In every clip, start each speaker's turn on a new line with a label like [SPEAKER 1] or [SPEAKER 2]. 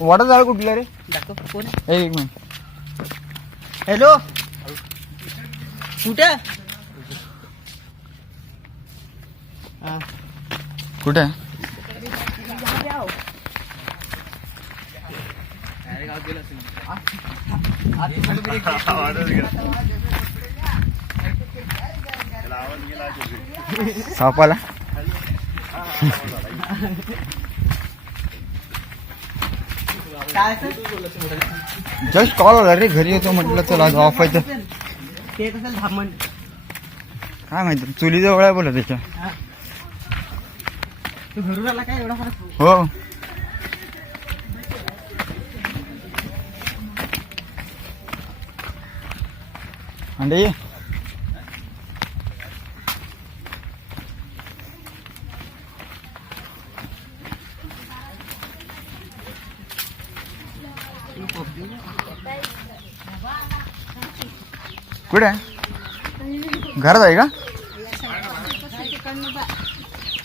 [SPEAKER 1] वडा झाड कुठलं रे?
[SPEAKER 2] दाखव कोण
[SPEAKER 1] एक एक मिनिट.
[SPEAKER 2] हॅलो? कुठे?
[SPEAKER 1] कुठे? आहे सापाला? जस्ट कॉल आला रे घरी येतो म्हटलं चला आज ऑफ आहे तर.
[SPEAKER 2] ते कसं धामण?
[SPEAKER 1] काय माहिती चुली जवळ आहे बोला त्याच्या.
[SPEAKER 2] तू घरून आला काय एवढा फरक
[SPEAKER 1] हो. अंडे? कुठे? आहे घरात आहे का?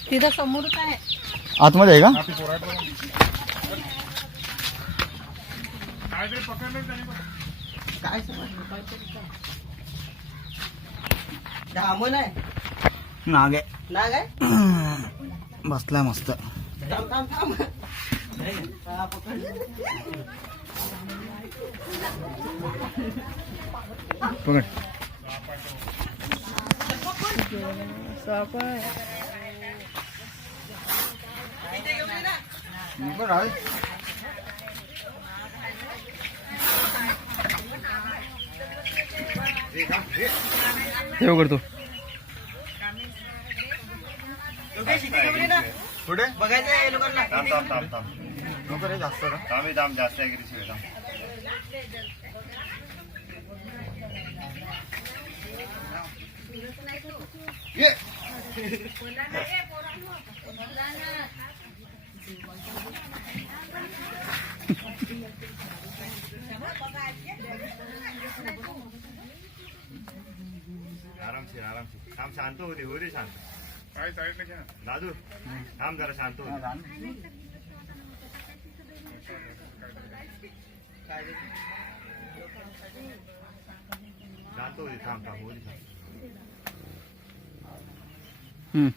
[SPEAKER 3] तिथं समोरच आहे.
[SPEAKER 1] आतमध्ये आहे का?
[SPEAKER 2] काय धामण आहे.
[SPEAKER 1] नागे
[SPEAKER 2] ना काय
[SPEAKER 1] बसलाय मस्त. पकड.
[SPEAKER 3] साप आहे
[SPEAKER 1] ठेव करतो
[SPEAKER 2] योगेश, इथे घेऊन ये ना.
[SPEAKER 1] कुठे?
[SPEAKER 2] बघायचं आहे लोकांना.
[SPEAKER 4] थांब थांब थांब थांब.
[SPEAKER 1] नको रे जास्त का
[SPEAKER 4] थांब हे थांब जास्त ऍग्रेसिव्ह थांब. आरामशीर आरामशीर. थांब शांत होते हो रे शांत. दादू थांब जरा शांत होते शांत होते थांब थांब हो रे शांत.
[SPEAKER 1] हम्म.